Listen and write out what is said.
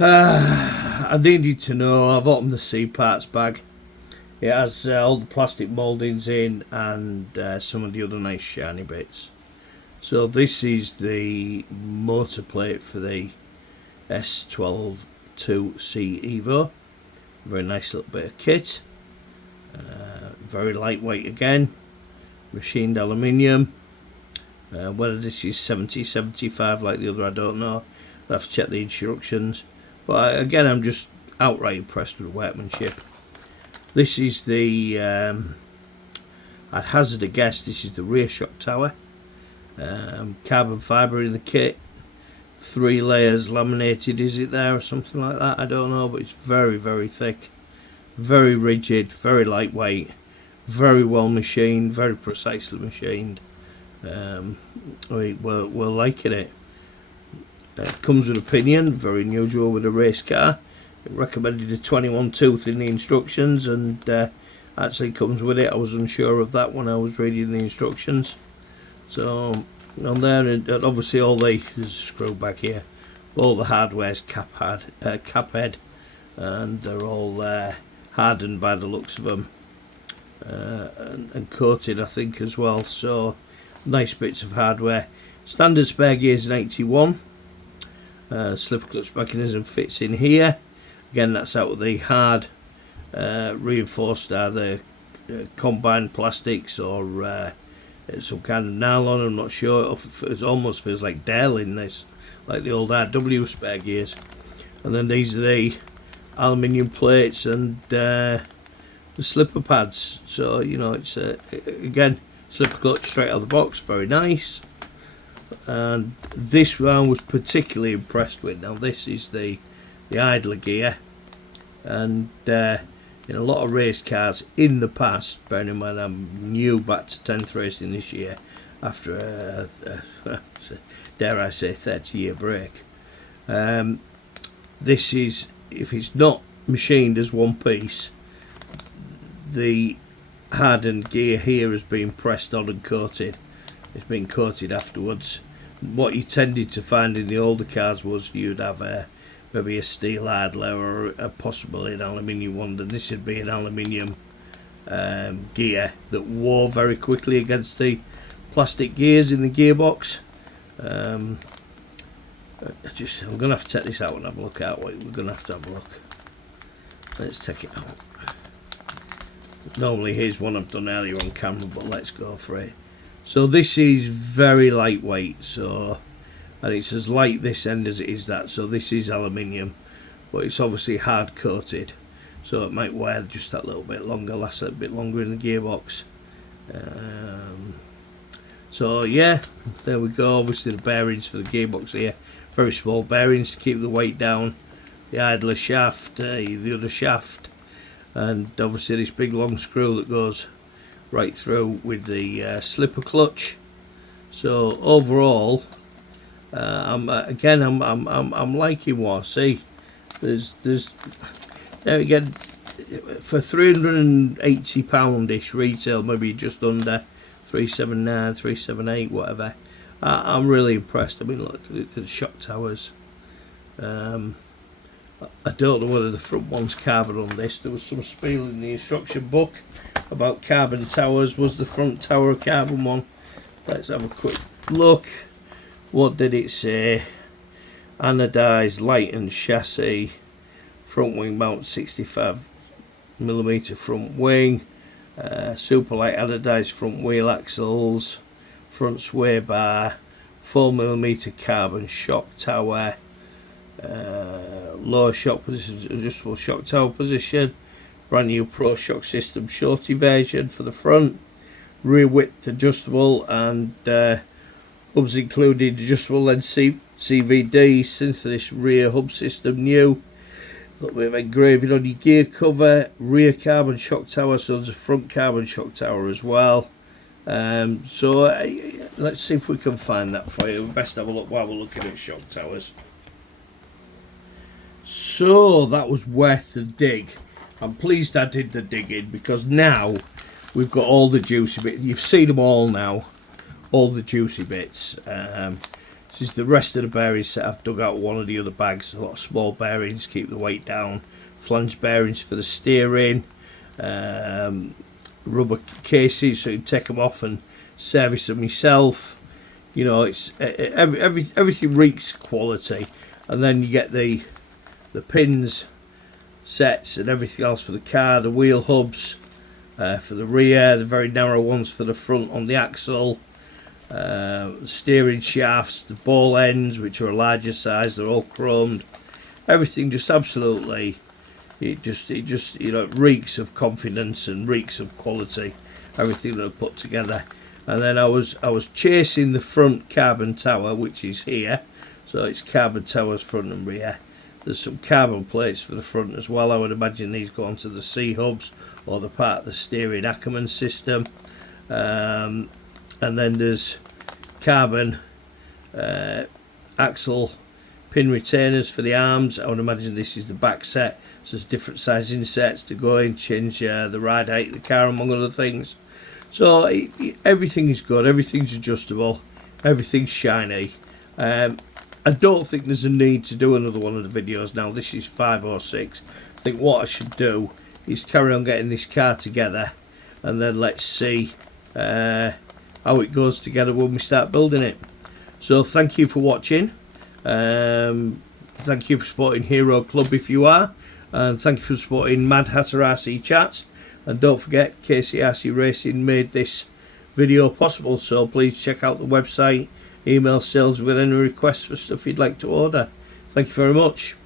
I needed to know. I've opened the C parts bag. It has all the plastic mouldings in and some of the other nice shiny bits. So this is the motor plate for the S12-C EVO. Very nice little bit of kit. Very lightweight again. Machined aluminium. Whether this is 70, 75 like the other, I don't know. I'll have to check the instructions. But again, I'm just outright impressed with the workmanship. This is the, I'd hazard a guess, this is the rear shock tower. Carbon fibre in the kit. 3 layers laminated, is it there, or something like that? I don't know, but it's very, very thick. Very rigid, very lightweight. Very well machined, very precisely machined. We're liking it. Comes with a pinion, very unusual with a race car. It recommended a 21 tooth in the instructions, and actually comes with it. I was unsure of that when I was reading the instructions. So on there, and obviously all there's a screw back here. All the hardware's cap head, and they're all hardened by the looks of them, and coated, I think, as well. So nice bits of hardware. Standard spare gears in 81. Slipper clutch mechanism fits in here. Again, that's out of the hard reinforced, either combined plastics or some kind of nylon. I'm not sure. It almost feels like Derlin, this, like the old RW spare gears. And then these are the aluminium plates and the slipper pads. So you know, it's again, slipper clutch straight out of the box, very nice. And this one I was particularly impressed with. Now this is the idler gear, and in a lot of race cars in the past, bearing in mind I'm new back to 10th racing this year after dare I say 30-year break, this is, if it's not machined as one piece, the hardened gear here has been pressed on and coated. It's been coated afterwards. What you tended to find in the older cars was you'd have maybe a steel idler or possibly an aluminium one, and this would be an aluminium gear that wore very quickly against the plastic gears in the gearbox. I'm going to have to take this out and have a look at it. We're going to have a look. Let's take it out. Normally here's one I've done earlier on camera, but let's go for it. So this is very lightweight, so, and it's as light this end as it is that. So this is aluminium, but it's obviously hard coated, so it might wear just that little bit longer, last a bit longer in the gearbox. So yeah, there we go. Obviously the bearings for the gearbox here, very small bearings to keep the weight down. The idler shaft, the other shaft, and obviously this big long screw that goes right through with the slipper clutch. So overall, I'm liking what I see. There's there again, for £380-ish retail, maybe just under 379, 378, whatever. I'm really impressed. I mean, look at the shock towers. I don't know whether the front one's carbon on this. There was some spiel in the instruction book about carbon towers. Was the front tower a carbon one? Let's have a quick look. What did it say? Anodized light and chassis, front wing mount, 65mm front wing, super light anodized front wheel axles, front sway bar, 4mm carbon shock tower, lower shock position, adjustable shock tower position, brand new Pro Shock System shorty version for the front, rear width adjustable, and hubs included adjustable lens CVD, synthesis rear hub system new, a little bit of engraving on your gear cover, rear carbon shock tower, so there's a front carbon shock tower as well. So let's see if we can find that for you. We best have a look while we're looking at shock towers. So that was worth the dig. I'm pleased I did the digging, because now we've got all the juicy bits. You've seen them all now, all the juicy bits. This is the rest of the bearings that I've dug out one of the other bags. A lot of small bearings, keep the weight down. Flange bearings for the steering. Rubber cases so you can take them off and service them yourself. You know, it's everything reeks quality. And then you get the pins, sets and everything else for the car, the wheel hubs for the rear, the very narrow ones for the front on the axle, steering shafts, the ball ends, which are a larger size, they're all chromed. Everything just absolutely, it just you know, it reeks of confidence and reeks of quality, everything that I put together. And then I was chasing the front carbon tower, which is here, so it's carbon towers front and rear. There's some carbon plates for the front as well. I would imagine these go onto the C-hubs or the part of the steering Ackerman system. And then there's carbon axle pin retainers for the arms. I would imagine this is the back set. So there's different size insets to go in, change the ride height of the car, among other things. So everything is good, everything's adjustable, everything's shiny. I don't think there's a need to do another one of the videos now. This is 5 or 6. I think what I should do is carry on getting this car together, and then let's see how it goes together when we start building it. So thank you for watching. Thank you for supporting Hero Club if you are, and thank you for supporting Mad Hatter RC Chats. And don't forget, KCRC Racing made this video possible, so please check out the website, email sales with any requests for stuff you'd like to order. Thank you very much.